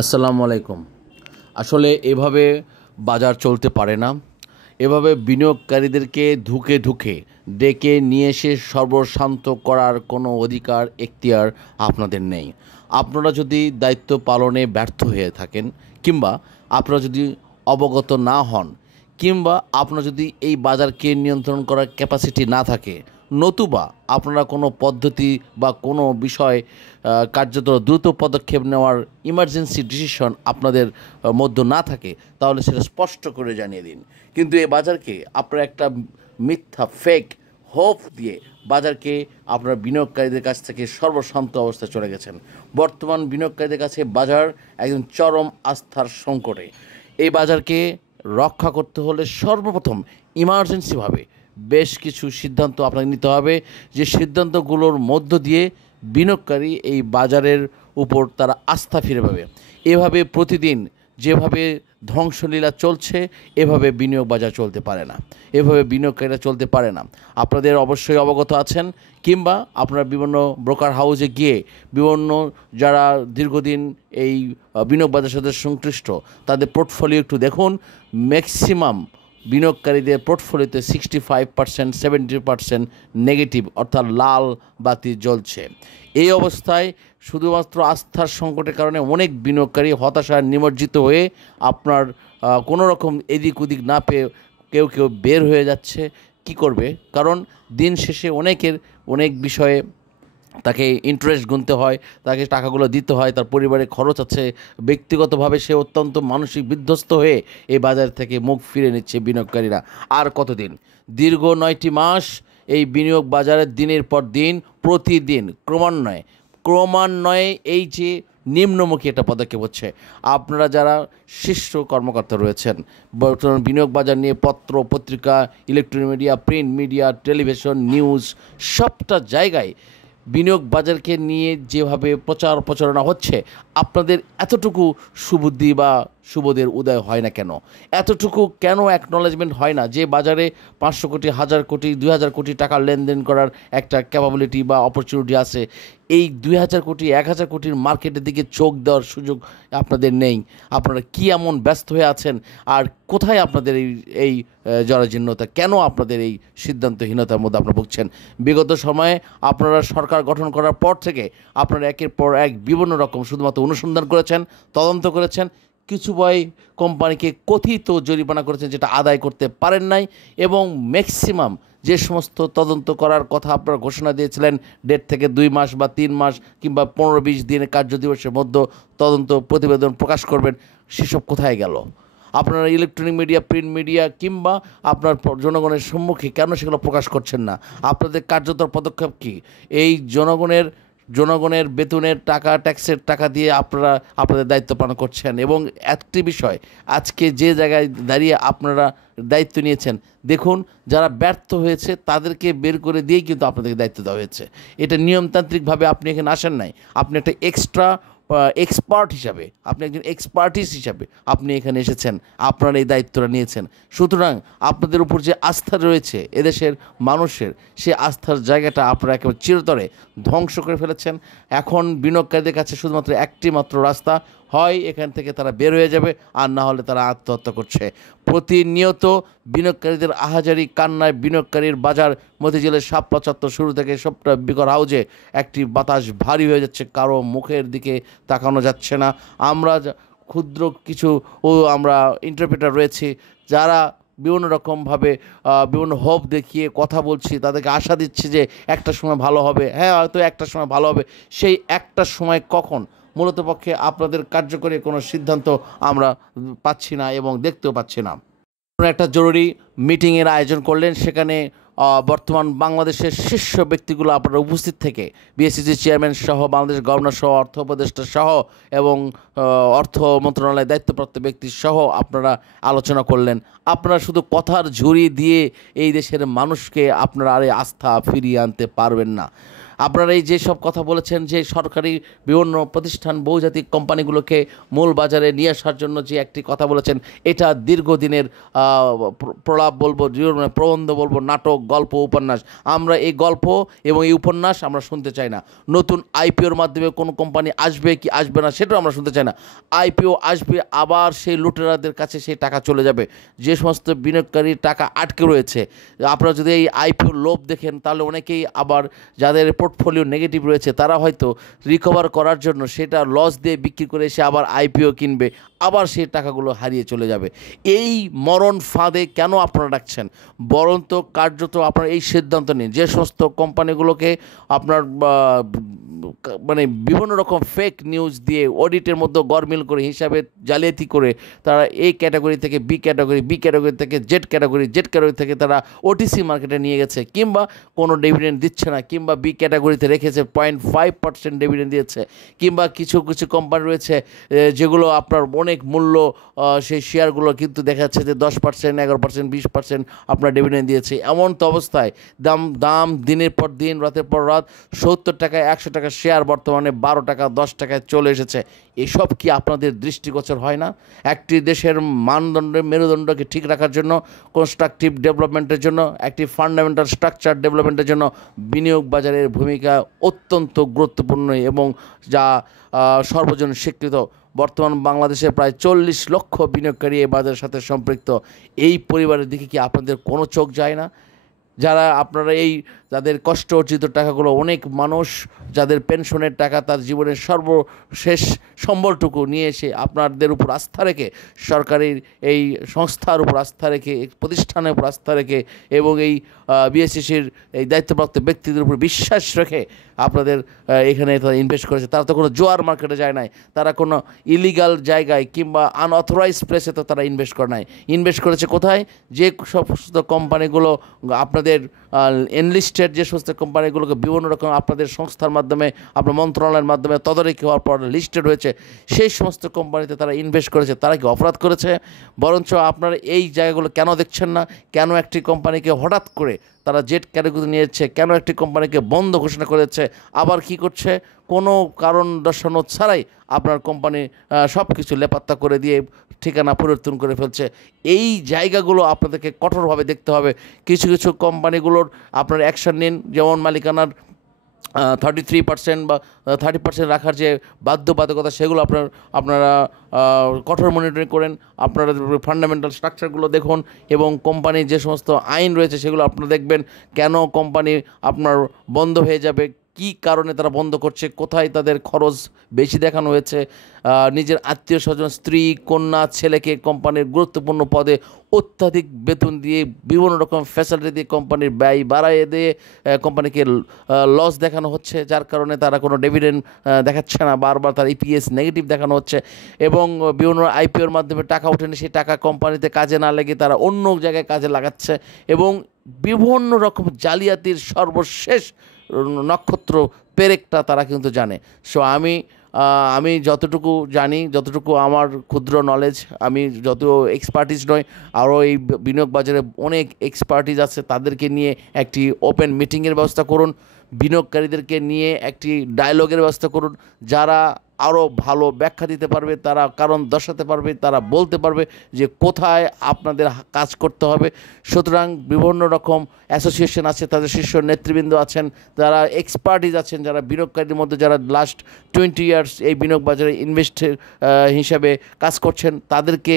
আসসালামু আলাইকুম। আসলে এভাবে বাজার চলতে পারে না। এভাবে বিনিয়োগকারীদেরকে ধুঁকে ধুঁকে ডেকে নিয়ে এসে সর্বশান্ত করার কোনো অধিকার এখতিয়ার আপনাদের নেই। আপনারা যদি দায়িত্ব পালনে ব্যর্থ হয়ে থাকেন, কিংবা আপনারা যদি অবগত না হন, কিংবা আপনার যদি এই বাজারকে নিয়ন্ত্রণ করার ক্যাপাসিটি না থাকে, নতুবা আপনারা কোনো পদ্ধতি বা কোনো বিষয় কার্যত দ্রুত পদক্ষেপ নেওয়ার ইমার্জেন্সি ডিসিশন আপনাদের মধ্যে না থাকে, তাহলে সেটা স্পষ্ট করে জানিয়ে দিন। কিন্তু এই বাজারকে আপনারা একটা মিথ্যা ফেক হোপ দিয়ে বাজারকে আপনার বিনিয়োগকারীদের কাছ থেকে সর্বশান্ত অবস্থায় চলে গেছেন। বর্তমান বিনিয়োগকারীদের কাছে বাজার একদম চরম আস্থার সংকটে। এই বাজারকে রক্ষা করতে হলে সর্বপ্রথম ইমার্জেন্সিভাবে বেশ কিছু সিদ্ধান্ত আপনাকে নিতে হবে, যে সিদ্ধান্তগুলোর মধ্য দিয়ে বিনিয়োগকারী এই বাজারের উপর তারা আস্থা ফিরে পাবে। এভাবে প্রতিদিন যেভাবে ধ্বংসলীলা চলছে, এভাবে বিনিয়োগ বাজার চলতে পারে না, এভাবে বিনিয়োগকারীরা চলতে পারে না। আপনাদের অবশ্যই অবগত আছেন, কিংবা আপনারা বিভিন্ন ব্রোকার হাউসে গিয়ে বিভিন্ন যারা দীর্ঘদিন এই বিনিয়োগ বাজারের সাথে সংশ্লিষ্ট তাদের পোর্টফোলিও একটু দেখুন। ম্যাক্সিমাম বিনিয়োগকারীদের পোর্টফোলিওতে 65%, 70% নেগেটিভ, অর্থাৎ লাল বাতি জ্বলছে। এই অবস্থায় শুধুমাত্র আস্থার সংকটের কারণে অনেক বিনিয়োগকারী হতাশায় নিমজ্জিত হয়ে আপনার কোনো রকম এদিক ওদিক না পেয়ে কেউ কেউ বের হয়ে যাচ্ছে। কি করবে? কারণ দিন শেষে অনেক বিষয়ে তাকে ইন্টারেস্ট গুনতে হয়, তাকে টাকাগুলো দিতে হয়, তার পরিবারের খরচ আছে। ব্যক্তিগতভাবে সে অত্যন্ত মানসিক বিধ্বস্ত হয়ে এই বাজার থেকে মুখ ফিরে নিচ্ছে বিনিয়োগকারীরা। আর কতদিন? দীর্ঘ 9টি মাস এই বিনিয়োগ বাজারের দিনের পর দিন প্রতিদিন ক্রমান্বয়ে এই যে নিম্নমুখী একটা পদক্ষেপ হচ্ছে। আপনারা যারা শীর্ষ কর্মকর্তা রয়েছেন, বর্তমান বিনিয়োগ বাজার নিয়ে পত্র পত্রিকা, electronic media, print media, television, news, সবটা জায়গায় বিনিয়োগ বাজারকে নিয়ে যেভাবে প্রচারণা হচ্ছে, আপনাদের এতটুকু সুবুদ্ধি বা শুভদের উদয় হয় না কেন? এতটুকু কেন অ্যাকনলেজমেন্ট হয় না যে বাজারে 500 কোটি, 1000 কোটি, 2000 কোটি টাকা লেনদেন করার একটা ক্যাপাবিলিটি বা অপরচুনিটি আছে? এই 2000 কোটি, 1000 কোটির মার্কেটের দিকে চোখ দেওয়ার সুযোগ আপনাদের নেই। আপনারা কি এমন ব্যস্ত হয়ে আছেন? আর কোথায় আপনাদের এই জরাজীর্ণতা? কেন আপনাদের এই সিদ্ধান্তহীনতার মধ্যে আপনারা ভুগছেন? বিগত সময়ে আপনারা সরকার গঠন করার পর থেকে আপনারা একের পর এক বিভিন্ন রকম শুধুমাত্র অনুসন্ধান করেছেন, তদন্ত করেছেন, কিছু কোম্পানিকে কথিত জরিমানা করেছেন যেটা আদায় করতে পারেন নাই, এবং ম্যাক্সিমাম যে সমস্ত তদন্ত করার কথা আপনারা ঘোষণা দিয়েছিলেন 1.5 থেকে 2 মাস বা 3 মাস কিংবা 15-20 দিনের কার্যদিবসের মধ্যে তদন্ত প্রতিবেদন প্রকাশ করবেন, সেসব কোথায় গেল? আপনারা ইলেকট্রনিক মিডিয়া, প্রিন্ট মিডিয়া কিংবা আপনার জনগণের সম্মুখে কেন সেগুলো প্রকাশ করছেন না? আপনাদের কার্যকর পদক্ষেপ কী? এই জনগণের বেতনের টাকা, ট্যাক্সের টাকা দিয়ে আপনারা আপনাদের দায়িত্ব পালন করছেন। এবং একটি বিষয়, আজকে যে জায়গায় দাঁড়িয়ে আপনারা দায়িত্ব নিয়েছেন, দেখুন যারা ব্যর্থ হয়েছে তাদেরকে বের করে দিয়েই কিন্তু আপনাদেরকে দায়িত্ব দেওয়া হয়েছে। এটা নিয়মতান্ত্রিকভাবে আপনি এখানে আসেন নাই, আপনি একটা এক্সট্রা এক্সপার্ট হিসাবে, আপনি একজন এক্সপার্টিস হিসাবে আপনি এখানে এসেছেন, আপনারা এই দায়িত্বটা নিয়েছেন। সুতরাং আপনাদের উপর যে আস্থা রয়েছে এদেশের মানুষের, সে আস্থার জায়গাটা আপনারা একেবারে চিরতরে ধ্বংস করে ফেলেছেন। এখন বিনিয়োগকারীদের কাছে শুধুমাত্র একটি মাত্র রাস্তা, হয় এখান থেকে তারা বের হয়ে যাবে, আর না হলে তারা আত্মহত্যা করছে। প্রতিনিয়ত বিনিয়োগকারীদের আহাজারি কান্নায় বিনিয়োগকারীর বাজার মতিঝিলের শাপলা চত্বর শুরু থেকে সবটা বিকর হাউজে একটি বাতাস ভারী হয়ে যাচ্ছে, কারো মুখের দিকে তাকানো যাচ্ছে না। আমরা ক্ষুদ্র কিছু আমরা ইন্টারপ্রেটার রয়েছি, যারা বিভিন্ন রকমভাবে বিভিন্ন হোপ দেখিয়ে কথা বলছি, তাদেরকে আশা দিচ্ছি যে একটা সময় ভালো হবে। হ্যাঁ, হয়তো একটা সময় ভালো হবে। সেই একটা সময় কখন? মূলত পক্ষে আপনাদের কার্যকরী কোনো সিদ্ধান্ত আমরা পাচ্ছি না এবং দেখতেও পাচ্ছি না। একটা জরুরি মিটিংয়ের আয়োজন করলেন, সেখানে বর্তমান বাংলাদেশের শীর্ষ ব্যক্তিগুলো আপনারা উপস্থিত থেকে বিএসইসি চেয়ারম্যান সহ, বাংলাদেশ গভর্নর সহ, অর্থ উপদেষ্টা সহ এবং অর্থ মন্ত্রণালয়ের দায়িত্বপ্রাপ্ত ব্যক্তি সহ আপনারা আলোচনা করলেন। আপনারা শুধু কথার ঝুড়ি দিয়ে এই দেশের মানুষকে আপনারা আর আস্থা ফিরিয়ে আনতে পারবেন না। আপনারা এই যে সব কথা বলেছেন যে সরকারি বিভিন্ন প্রতিষ্ঠান বহুজাতিক কোম্পানিগুলোকে মূল বাজারে নিয়ে আসার জন্য যে একটি কথা বলেছেন, এটা দীর্ঘদিনের প্রলাপ বলবো, প্রবন্ধ বলবো, নাটক, গল্প, উপন্যাস। আমরা এই গল্প এবং এই উপন্যাস আমরা শুনতে চাই না। নতুন আইপিওর মাধ্যমে কোনো কোম্পানি আসবে কি আসবে না সেটাও আমরা শুনতে চাই না। আইপিও আসবে, আবার সেই লুটেরাদের কাছে সেই টাকা চলে যাবে। যে সমস্ত বিনিয়োগকারী টাকা আটকে রয়েছে, আপনারা যদি এই আইপিওর লোভ দেখেন তাহলে অনেকেই আবার যাদের পোর্টফোলিও নেগেটিভ রয়েছে তারা হয়তো রিকভার করার জন্য সেটা লস দিয়ে বিক্রি করে এসে আবার আইপিও কিনবে, আবার সেই টাকাগুলো হারিয়ে চলে যাবে। এই মরণ ফাঁদে কেন আপনারা ডাকছেন? বরং তো কার্যত আপনারা এই সিদ্ধান্ত নিন যে সমস্ত কোম্পানিগুলোকে আপনার মানে বিভিন্ন রকম ফেক নিউজ দিয়ে অডিটের মধ্যে গরমিল করে হিসাবে জালিয়াতি করে তারা এই ক্যাটাগরি থেকে বি ক্যাটাগরি, বি ক্যাটাগরি থেকে জেড ক্যাটাগরি, জেড ক্যাটাগরি থেকে তারা ওটিসি মার্কেটে নিয়ে গেছে, কিংবা কোনো ডিভিডেন্ড দিচ্ছে না, কিংবা বি ক্যাটাগরিতে রেখেছে 0.5% ডিভিডেন্ড দিয়েছে, কিংবা কিছু কিছু কোম্পানি রয়েছে যেগুলো আপনার অনেক মূল্য, সেই শেয়ারগুলো কিন্তু দেখা যাচ্ছে যে 10%, 11%, 20% আপনার ডিভিডেন্ড দিয়েছে। এমন তো অবস্থায় দাম দিনের পর দিন, রাতের পর রাত 70 টাকায় 100 টাকা শেয়ার বর্তমানে 12 টাকা 10 টাকায় চলে এসেছে। এসব কি আপনাদের দৃষ্টিগোচর হয় না? একটি দেশের মানদণ্ডের মেরুদণ্ডকে ঠিক রাখার জন্য, কনস্ট্রাকটিভ ডেভেলপমেন্টের জন্য, একটি ফান্ডামেন্টাল স্ট্রাকচার ডেভেলপমেন্টের জন্য বিনিয়োগ বাজারের ভূমিকা অত্যন্ত গুরুত্বপূর্ণ এবং যা সর্বজন স্বীকৃত। বর্তমান বাংলাদেশে প্রায় 40 লক্ষ বিনিয়োগকারী এই বাজারের সাথে সম্পৃক্ত। এই পরিবারের দিকে কি আপনাদের কোনো চোখ যায় না? যারা আপনারা এই যাদের কষ্ট অর্জিত টাকাগুলো, অনেক মানুষ যাদের পেনশনের টাকা, তার জীবনের সর্বশেষ সম্বলটুকু নিয়ে এসে আপনাদের উপর আস্থা রেখে, সরকারের এই সংস্থার উপর আস্থা রেখে, প্রতিষ্ঠানের উপর আস্থা রেখে এবং এই বিএসসিসির এই দায়িত্বপ্রাপ্ত ব্যক্তিদের উপর বিশ্বাস রেখে আপনাদের এখানে তারা ইনভেস্ট করেছে। তারা তো কোনো জোয়ার মার্কেটে যায় নাই, তারা কোনো ইলিগাল জায়গায় কিংবা আনঅথরাইজ প্লেসে তো তারা ইনভেস্ট করে নাই। ইনভেস্ট করেছে কোথায়? যে সমস্ত কোম্পানিগুলো আপনাদের এনলিস্টেড, যে সমস্ত কোম্পানিগুলোকে বিভিন্ন রকম আপনাদের সংস্থার মাধ্যমে, আপনার মন্ত্রণালয়ের মাধ্যমে তদারকি হওয়ার পর লিস্টেড হয়েছে, সেই সমস্ত কোম্পানিতে তারা ইনভেস্ট করেছে। তারা কি অপরাধ করেছে? বরঞ্চ আপনারা এই জায়গাগুলো কেন দেখছেন না? কেন একটি কোম্পানিকে হঠাৎ করে তারা জেড ক্যাটাগরিতে নিয়েছে, কেন একটি কোম্পানিকে বন্ধ ঘোষণা করেছে, আবার কি করছে? কোনো কারণ দর্শানো ছাড়াই আপনার কোম্পানি সব কিছু লেপাত্তা করে দিয়ে ঠিকানা পরিবর্তন করে ফেলছে। এই জায়গাগুলো আপনাদেরকে কঠোরভাবে দেখতে হবে। কিছু কিছু কোম্পানিগুলোর আপনার অ্যাকশন নিন, যেমন মালিকানার 33% বা 30% রাখার যে বাধ্যবাধকতা, সেগুলো আপনারা কঠোর মনিটরিং করেন। আপনারা ফান্ডামেন্টাল স্ট্রাকচারগুলো দেখুন এবং কোম্পানির যে সমস্ত আইন রয়েছে সেগুলো আপনারা দেখবেন। কেন কোম্পানি আপনার বন্ধ হয়ে যাবে, কী কারণে তারা বন্ধ করছে, কোথায় তাদের খরচ বেশি দেখানো হয়েছে, নিজের আত্মীয় স্বজন, স্ত্রী, কন্যা, ছেলেকে কোম্পানির গুরুত্বপূর্ণ পদে অত্যাধিক বেতন দিয়ে, বিভিন্ন রকম ফ্যাসিলিটি দিয়ে কোম্পানির ব্যয় বাড়াইয়ে দিয়ে কোম্পানিকে লস দেখানো হচ্ছে, যার কারণে তারা কোনো ডিভিডেন্ড দেখাচ্ছে না, বারবার তার ইপিএস নেগেটিভ দেখানো হচ্ছে এবং বিভিন্ন আইপিওর মাধ্যমে টাকা ওঠেনি, সেই টাকা কোম্পানিতে কাজে না লেগে তারা অন্য জায়গায় কাজে লাগাচ্ছে এবং বিভিন্ন রকম জালিয়াতির সর্বশেষ নক্ষত্র পেরেকটা তারা কিন্তু জানে। সো আমি যতটুকু জানি, যতটুকু আমার ক্ষুদ্র নলেজ, আমি যত এক্সপার্টিস নয়, আরও এই বিনিয়োগ বাজারে অনেক এক্সপার্টিস আছে, তাদেরকে নিয়ে একটি ওপেন মিটিংয়ের ব্যবস্থা করুন, বিনিয়োগকারীদেরকে নিয়ে একটি ডায়লগের ব্যবস্থা করুন। যারা আরও ভালো ব্যাখ্যা দিতে পারবে, তারা কারণ দর্শাতে পারবে, তারা বলতে পারবে যে কোথায় আপনাদের কাজ করতে হবে। সুতরাং বিভিন্ন রকম অ্যাসোসিয়েশন আছে, তাদের শীর্ষ নেতৃবৃন্দ আছেন, যারা এক্সপার্টিস আছেন, যারা বিনিয়োগকারীদের মধ্যে যারা লাস্ট 20 ইয়ার্স এই বিনিয়োগ বাজারে ইনভেস্টের হিসাবে কাজ করছেন, তাদেরকে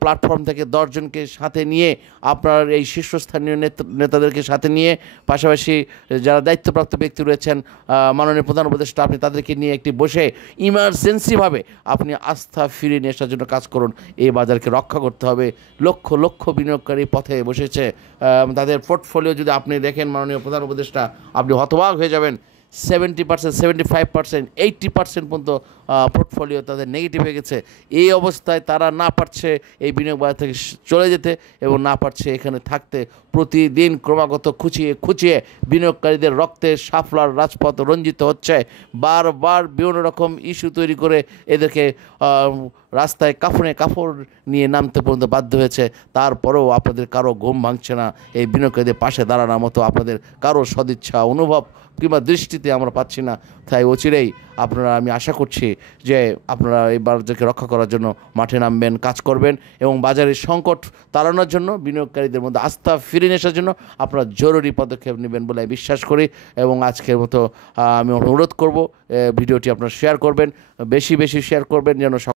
প্ল্যাটফর্ম থেকে 10 জনকে সাথে নিয়ে, আপনার এই শীর্ষস্থানীয় নেতাদেরকে সাথে নিয়ে, পাশাপাশি যারা দায়িত্বপ্রাপ্ত ব্যক্তি রয়েছেন, মাননীয় প্রধান উপদেষ্টা, আপনি তাদেরকে নিয়ে একটি বসে ইমার্জেন্সিভাবে আপনি আস্থা ফিরিয়ে নিয়ে আসার জন্য কাজ করুন। এই বাজারকে রক্ষা করতে হবে। লক্ষ লক্ষ বিনিয়োগকারী পথে বসেছে, তাদের পোর্টফোলিও যদি আপনি দেখেন মাননীয় প্রধান উপদেষ্টা, আপনি হতবাক হয়ে যাবেন। 70%, 75%, 80% পর্যন্ত পোর্টফোলিও তাদের নেগেটিভ হয়ে গেছে। এই অবস্থায় তারা না পারছে এই বিনিয়োগ বাজার থেকে চলে যেতে এবং না পারছে এখানে থাকতে। প্রতিদিন ক্রমাগত খুঁচিয়ে খুঁচিয়ে বিনিয়োগকারীদের রক্তে শাপলার রাজপথ রঞ্জিত হচ্ছে। বারবার বিভিন্ন রকম ইস্যু তৈরি করে এদেরকে রাস্তায় কাপড় নিয়ে নামতে পর্যন্ত বাধ্য হয়েছে। তারপরেও আপনাদের কারো ঘুম ভাঙছে না, এই বিনিয়োগকারীদের পাশে দাঁড়ানোর মতো আপনাদের কারো সদিচ্ছা অনুভব কিংবা দৃষ্টিতে আমরা পাচ্ছি না। তাই অচিরেই আপনারা, আমি আশা করছি যে আপনারা এই বাজারকে রক্ষা করার জন্য মাঠে নামবেন, কাজ করবেন এবং বাজারের সংকট তাড়ানোর জন্য, বিনিয়োগকারীদের মধ্যে আস্থা ফিরিয়ে আসার জন্য আপনারা জরুরি পদক্ষেপ নেবেন বলে আমি বিশ্বাস করি। এবং আজকের মতো আমি অনুরোধ করব ভিডিওটি আপনারা শেয়ার করবেন, বেশি বেশি শেয়ার করবেন যেন